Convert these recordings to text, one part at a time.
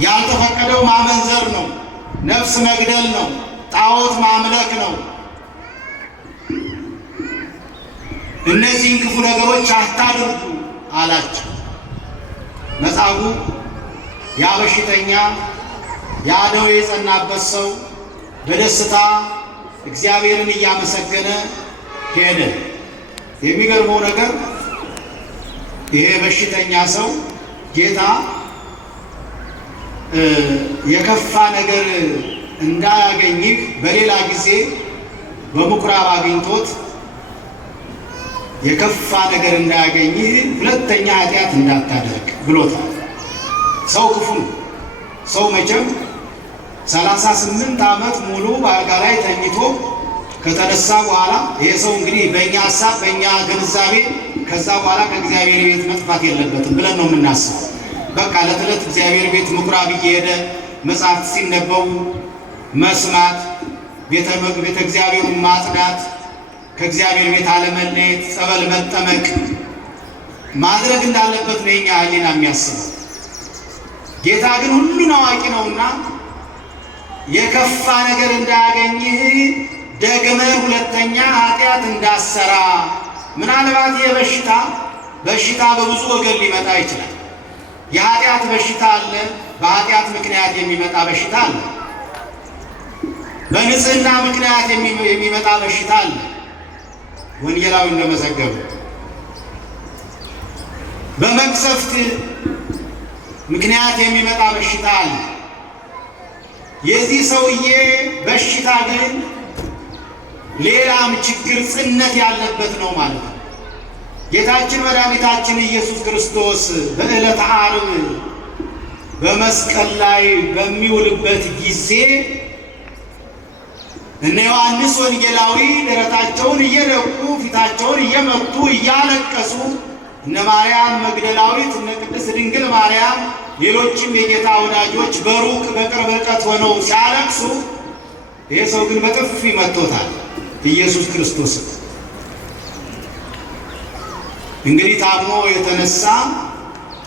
ያልተፈቀደው ማመንዘር ነው፣ ነፍስ መግደል ነው፣ ጣዖት ማምለክ ነው። እነዚህን ክፉ ነገሮች አታድርጉ አላቸው። መጻጉዕ ያ በሽተኛ ያ ደዌ የጸናበት ሰው በደስታ እግዚአብሔርን እያመሰገነ ሄደ። የሚገርመው ነገር ይሄ በሽተኛ ሰው ጌታ የከፋ ነገር እንዳያገኝህ በሌላ ጊዜ በምኩራብ አግኝቶት የከፋ ነገር እንዳያገኝህ ሁለተኛ ኃጢአት እንዳታደርግ ብሎታል። ሰው ክፉ ነው። ሰው መቼም 38 ዓመት ሙሉ በአልጋ ላይ ተኝቶ ከተነሳ በኋላ ይሄ ሰው እንግዲህ በእኛ ሀሳብ በእኛ ግንዛቤ ከዛ በኋላ ከእግዚአብሔር ቤት መጥፋት የለበትም ብለን ነው የምናስበው። በቃ ለትለት እግዚአብሔር ቤት ምኩራብ እየሄደ መጽሐፍት ሲነበቡ መስማት፣ ቤተ እግዚአብሔሩን ማጽዳት፣ ከእግዚአብሔር ቤት አለመለየት፣ ጸበል መጠመቅ ማድረግ እንዳለበት ነው የኛ ሕሊና የሚያስበው። ጌታ ግን ሁሉን አዋቂ ነውና የከፋ ነገር እንዳያገኝህ ደግመህ ሁለተኛ ኃጢአት እንዳሰራ። ምናልባት በሽታ በብዙ ወገን ሊመጣ ይችላል። የኃጢአት በሽታ አለ፣ በኃጢአት ምክንያት የሚመጣ በሽታ አለ። በንጽህና ምክንያት የሚመጣ በሽታ አለ። ወንጌላዊ እንደመዘገቡ በመቅሰፍት ምክንያት የሚመጣ በሽታ አለ። የዚህ ሰውዬ በሽታ ግን ሌላም ችግር ጽነት ያለበት ነው ማለት ነው። ጌታችን መድኃኒታችን ኢየሱስ ክርስቶስ በዕለተ ዓርብ በመስቀል ላይ በሚውልበት ጊዜ እነ ዮሐንስ ወንጌላዊ ደረታቸውን እየደቁ ፊታቸውን እየመቱ እያለቀሱ እነ ማርያም መግደላዊት እነ ቅድስት ድንግል ማርያም ሌሎችም የጌታ ወዳጆች በሩቅ በቅርብ ርቀት ሆነው ሲያለቅሱ ይህ ሰው ግን በጥፊ መቶታል ኢየሱስ ክርስቶስ። እንግዲህ ታሞ የተነሳ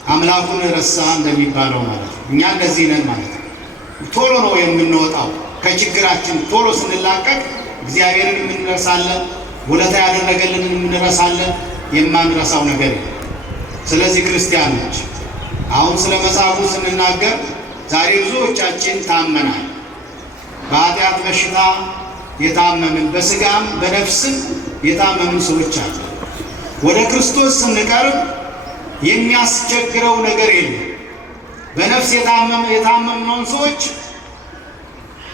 አምላኩን ረሳ እንደሚባለው ማለት ነው። እኛ እንደዚህ ነን ማለት ነው። ቶሎ ነው የምንወጣው ከችግራችን። ቶሎ ስንላቀቅ እግዚአብሔርን የምንረሳለን፣ ውለታ ያደረገልንን የምንረሳለን፣ የማንረሳው ነገር ነው። ስለዚህ ክርስቲያኖች አሁን ስለ መጻጉዕ ስንናገር ዛሬ ብዙዎቻችን ታመናል። በኃጢአት በሽታ የታመምን በስጋም በነፍስም የታመምን ሰዎች አሉ። ወደ ክርስቶስ ስንቀርብ የሚያስቸግረው ነገር የለም። በነፍስ የታመምነውን ሰዎች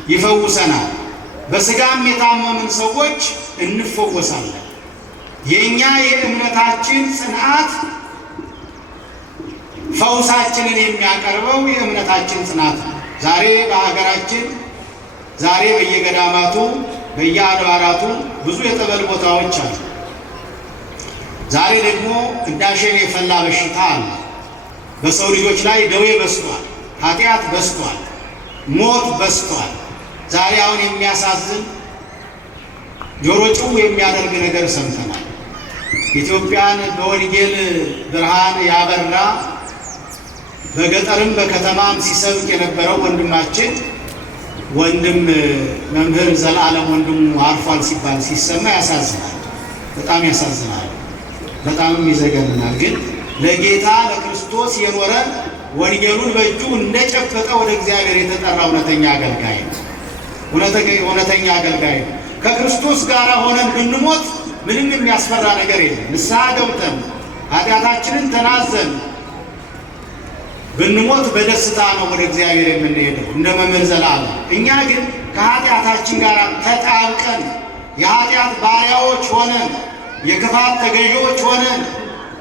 ይፈውሰናል። በስጋም የታመምን ሰዎች እንፈወሳለን። የኛ የእምነታችን ጽናት ፈውሳችንን የሚያቀርበው የእምነታችን ጽናት ነው። ዛሬ በሀገራችን ዛሬ በየገዳማቱ በየአድባራቱ ብዙ የጠበል ቦታዎች አሉ። ዛሬ ደግሞ እንዳሸን የፈላ በሽታ አለ። በሰው ልጆች ላይ ደዌ በስቷል፣ ኃጢአት በስቷል፣ ሞት በስቷል። ዛሬ አሁን የሚያሳዝን ጆሮ ጭው የሚያደርግ ነገር ሰምተናል። ኢትዮጵያን በወንጌል ብርሃን ያበራ በገጠርም በከተማም ሲሰብክ የነበረው ወንድማችን ወንድም መምህር ዘላለም ወንድሙ አርፏል ሲባል ሲሰማ ያሳዝናል። በጣም ያሳዝናል፣ በጣምም ይዘገንናል። ግን ለጌታ ለክርስቶስ የኖረ ወንጌሉን በእጁ እንደጨበጠ ወደ እግዚአብሔር የተጠራ እውነተኛ አገልጋይ ነው። እውነተኛ አገልጋይ ነው። ከክርስቶስ ጋር ሆነን ብንሞት ምንም የሚያስፈራ ነገር የለም። ንስሐ ገብተን ኃጢአታችንን ተናዘን ብንሞት በደስታ ነው ወደ እግዚአብሔር የምንሄደው እንደ መምህር ዘላለም። እኛ ግን ከኃጢአታችን ጋር ተጣብቀን የኃጢአት ባሪያዎች ሆነን የክፋት ተገዢዎች ሆነን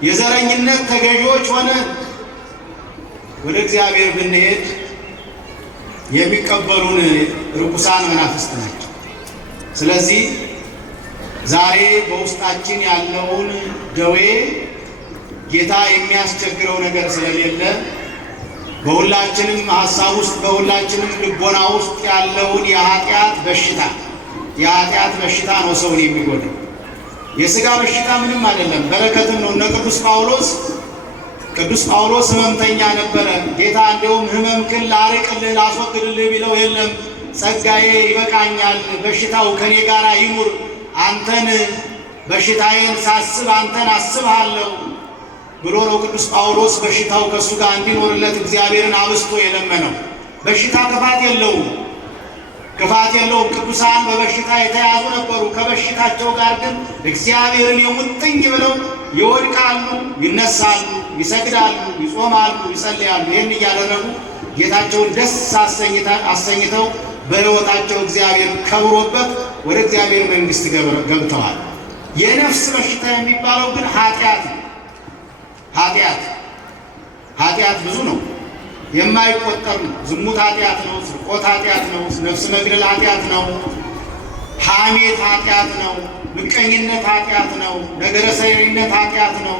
የዘረኝነት ተገዢዎች ሆነን ወደ እግዚአብሔር ብንሄድ የሚቀበሉን ርኩሳን መናፍስት ናቸው። ስለዚህ ዛሬ በውስጣችን ያለውን ደዌ ጌታ የሚያስቸግረው ነገር ስለሌለ በሁላችንም ሐሳብ ውስጥ በሁላችንም ልቦና ውስጥ ያለውን የኃጢአት በሽታ ነው ሰውን የሚጎዳው። የሥጋ በሽታ ምንም አይደለም፣ በረከትም ነው። እነ ቅዱስ ጳውሎስ ቅዱስ ጳውሎስ ሕመምተኛ ነበረ። ጌታ እንደውም ሕመምክን ላርቅልህ ላስወግድልህ ቢለው የለም ጸጋዬ ይበቃኛል፣ በሽታው ከኔ ጋር ይኑር፣ አንተን በሽታዬን ሳስብ አንተን አስብሃለሁ ብሎ ነው ቅዱስ ጳውሎስ በሽታው ከእሱ ጋር እንዲኖርለት እግዚአብሔርን አብስቶ የለመነው። በሽታ ክፋት የለውም፣ ክፋት የለውም። ቅዱሳን በበሽታ የተያዙ ነበሩ። ከበሽታቸው ጋር ግን እግዚአብሔርን የሙጥኝ ብለው ይወድቃሉ፣ ይነሳሉ፣ ይሰግዳሉ፣ ይጾማሉ፣ ይጸልያሉ። ይህን እያደረጉ ጌታቸውን ደስ አሰኝተው በሕይወታቸው እግዚአብሔር ከብሮበት ወደ እግዚአብሔር መንግሥት ገብተዋል። የነፍስ በሽታ የሚባለው ግን ኃጢአት ነው። ኃጢአት ብዙ ነው፣ የማይቆጠር ነው። ዝሙት ኃጢአት ነው፣ ስርቆት ኃጢአት ነው፣ ነፍስ መግደል ኃጢአት ነው፣ ሐሜት ኃጢአት ነው፣ ምቀኝነት ኃጢአት ነው፣ ነገረ ሰሪነት ኃጢአት ነው።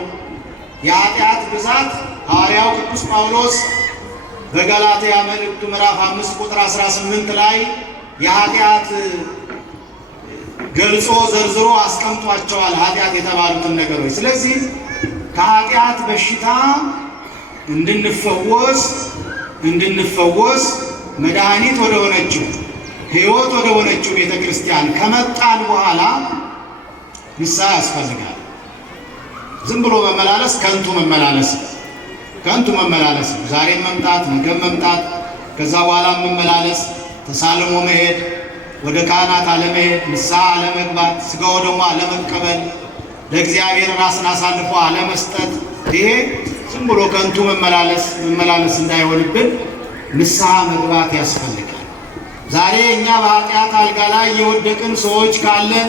የኃጢአት ብዛት ሐዋርያው ቅዱስ ጳውሎስ በገላትያ መልእክቱ ምዕራፍ 5 ቁጥር 18 ላይ የኃጢአት ገልጾ ዘርዝሮ አስቀምጧቸዋል፣ ኃጢአት የተባሉትን ነገሮች። ስለዚህ ከኃጢአት በሽታ እንድንፈወስ መድኃኒት ወደ ሆነችው ሕይወት ወደ ሆነችው ቤተ ክርስቲያን ከመጣን በኋላ ንስሐ ያስፈልጋል። ዝም ብሎ መመላለስ ከንቱ መመላለስ ነው። ዛሬም መምጣት፣ ነገም መምጣት፣ ከዛ በኋላ መመላለስ፣ ተሳልሞ መሄድ፣ ወደ ካህናት አለመሄድ፣ ንስሐ አለመግባት፣ ሥጋው ደግሞ አለመቀበል፣ ለእግዚአብሔር ራስን አሳልፎ አለመስጠት፣ ይሄ ዝም ብሎ ከንቱ መመላለስ እንዳይሆንብን ንስሐ መግባት ያስፈልጋል። ዛሬ እኛ በኃጢአት አልጋ ላይ የወደቅን ሰዎች ካለን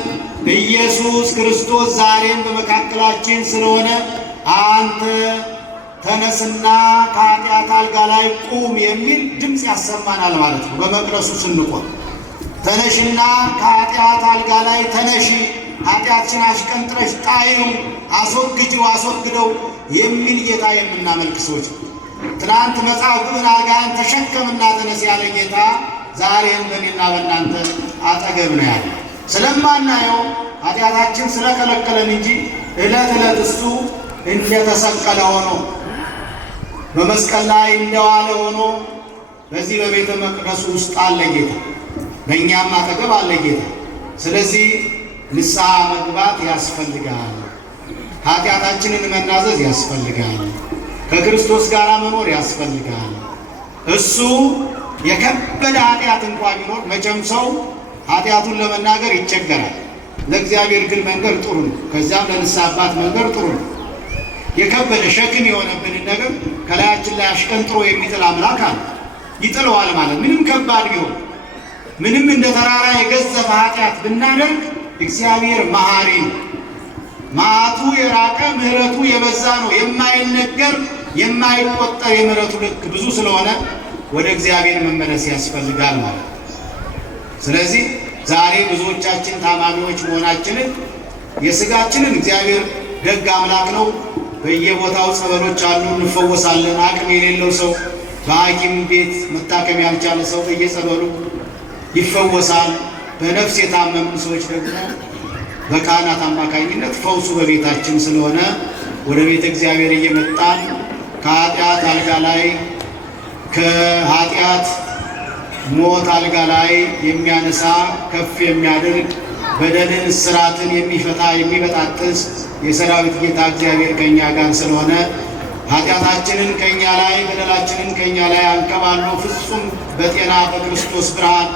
ኢየሱስ ክርስቶስ ዛሬም በመካከላችን ስለሆነ አንተ ተነስና ከኃጢአት አልጋ ላይ ቁም የሚል ድምፅ ያሰማናል ማለት ነው። በመቅደሱ ስንቆም ተነሽና ከኃጢአት አልጋ ላይ ተነሺ፣ ኃጢአትሽን አሽቀንጥረሽ ጣይው፣ አስወግደው የሚል ጌታ የምናመልክ ሰዎች ነው። ትናንት መጻጉዕን አልጋህን ተሸከምና ተነስ ያለ ጌታ ዛሬም በእኔና በእናንተ አጠገብ ነው ያለ። ስለማናየው ኃጢአታችን ስለከለከለን እንጂ ዕለት ዕለት እሱ እንደተሰቀለ ሆኖ በመስቀል ላይ እንደዋለ ሆኖ በዚህ በቤተ መቅደሱ ውስጥ አለ ጌታ፣ በእኛም አጠገብ አለ ጌታ። ስለዚህ ንስሐ መግባት ያስፈልጋል። ኃጢአታችንን መናዘዝ ያስፈልጋል። ከክርስቶስ ጋር መኖር ያስፈልጋል። እሱ የከበደ ኃጢአት እንኳ ቢኖር መቼም ሰው ኃጢአቱን ለመናገር ይቸገራል። ለእግዚአብሔር ግን መንገር ጥሩ ነው። ከዚያም ለንስሐ አባት መንገር ጥሩ ነው። የከበደ ሸክም የሆነብንን ነገር ከላያችን ላይ አሽቀንጥሮ የሚጥል አምላክ አለ። ይጥለዋል ማለት ምንም ከባድ ቢሆን፣ ምንም እንደ ተራራ የገዘፈ ኃጢአት ብናደርግ እግዚአብሔር መሐሪ ነው። መዓቱ የራቀ ምሕረቱ የበዛ ነው። የማይነገር የማይቆጠር የምሕረቱ ልክ ብዙ ስለሆነ ወደ እግዚአብሔር መመለስ ያስፈልጋል ማለት ነው። ስለዚህ ዛሬ ብዙዎቻችን ታማሚዎች መሆናችንን የሥጋችንን እግዚአብሔር ደግ አምላክ ነው። በየቦታው ጸበሎች አሉ፣ እንፈወሳለን። አቅም የሌለው ሰው በሐኪም ቤት መታከም ያልቻለ ሰው በየጸበሉ ይፈወሳል። በነፍስ የታመሙ ሰዎች ደግሞ በካህናት አማካኝነት ፈውሱ በቤታችን ስለሆነ ወደ ቤተ እግዚአብሔር እየመጣን ከኃጢአት አልጋ ላይ ከኃጢአት ሞት አልጋ ላይ የሚያነሳ ከፍ የሚያደርግ በደልን እስራትን የሚፈታ የሚበጣጥስ የሰራዊት ጌታ እግዚአብሔር ከእኛ ጋር ስለሆነ ኃጢአታችንን ከእኛ ላይ በደላችንን ከእኛ ላይ አንከባሎ ፍጹም በጤና በክርስቶስ ብርሃን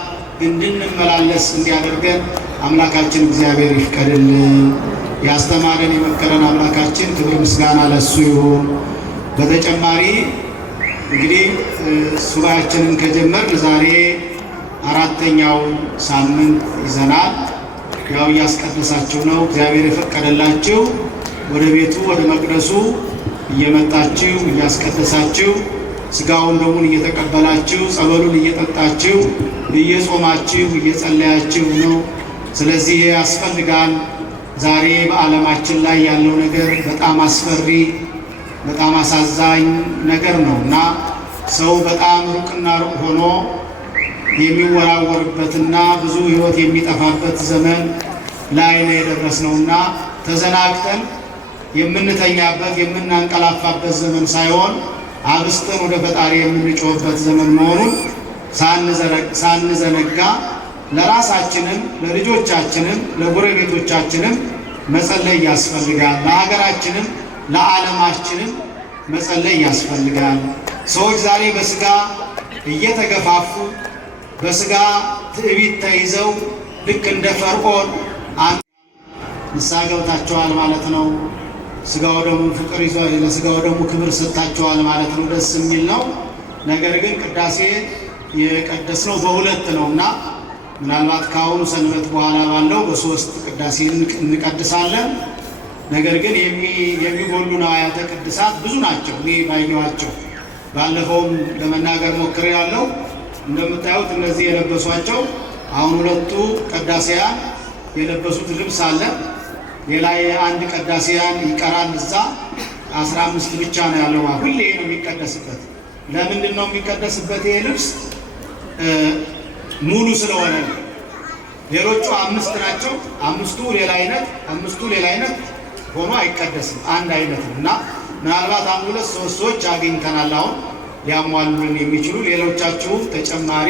እንድንመላለስ እንዲያደርገን አምላካችን እግዚአብሔር ይፍቀድልን። ያስተማረን የመከረን አምላካችን ክብር ምስጋና ለሱ ይሁን። በተጨማሪ እንግዲህ ሱባኤያችንን ከጀመርን ዛሬ አራተኛው ሳምንት ይዘናል። ያው እያስቀደሳችሁ ነው። እግዚአብሔር የፈቀደላችሁ ወደ ቤቱ ወደ መቅደሱ እየመጣችሁ እያስቀደሳችሁ ሥጋውን ደሙን እየተቀበላችሁ ጸበሉን እየጠጣችሁ እየጾማችሁ እየጸለያችሁ ነው። ስለዚህ ያስፈልጋል። ዛሬ በዓለማችን ላይ ያለው ነገር በጣም አስፈሪ በጣም አሳዛኝ ነገር ነው እና ሰው በጣም ሩቅና ሩቅ ሆኖ የሚወራወርበትና ብዙ ሕይወት የሚጠፋበት ዘመን ላይ ነው የደረስነውና ተዘናግተን የምንተኛበት የምናንቀላፋበት ዘመን ሳይሆን አብስተን ወደ ፈጣሪ የምንጮህበት ዘመን መሆኑን ሳንዘነጋ ለራሳችንም ለልጆቻችንም ለጎረቤቶቻችንም መጸለይ ያስፈልጋል። ለሀገራችንም ለዓለማችንም መጸለይ ያስፈልጋል። ሰዎች ዛሬ በስጋ እየተገፋፉ በስጋ ትዕቢት ተይዘው ልክ እንደ ፈርዖን ንስሐ ገብታቸዋል ማለት ነው። ስጋው ደሙ ፍቅር ይዟል፣ ለስጋው ደሙ ክብር ሰጥታቸዋል ማለት ነው። ደስ የሚል ነው። ነገር ግን ቅዳሴ የቀደስነው በሁለት ነውና ምናልባት ከአሁኑ ሰንበት በኋላ ባለው በሶስት ቅዳሴ እንቀድሳለን። ነገር ግን የሚጎሉ ንዋያተ ቅድሳት ብዙ ናቸው። እኔ ባየኋቸው ባለፈውም ለመናገር ሞክሬያለሁ። እንደምታዩት እነዚህ የለበሷቸው አሁን ሁለቱ ቀዳሴያን የለበሱት ልብስ አለ። ሌላ አንድ ቀዳሴያን ይቀራል። እዛ 15 ብቻ ነው ያለው። ሁሌ ነው የሚቀደስበት። ለምንድን ነው የሚቀደስበት? ይሄ ልብስ ሙሉ ስለሆነ ነው። ሌሎቹ 5 ናቸው። አምስቱ ሌላ አይነት ሆኖ አይቀደስም። አንድ አይነት ነው እና ምናልባት አንድ ሁለት ሶስት ሰዎች አግኝተናል አሁን ሊያሟሉልን የሚችሉ። ሌሎቻችሁ ተጨማሪ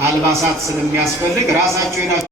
አልባሳት ስለሚያስፈልግ ራሳችሁ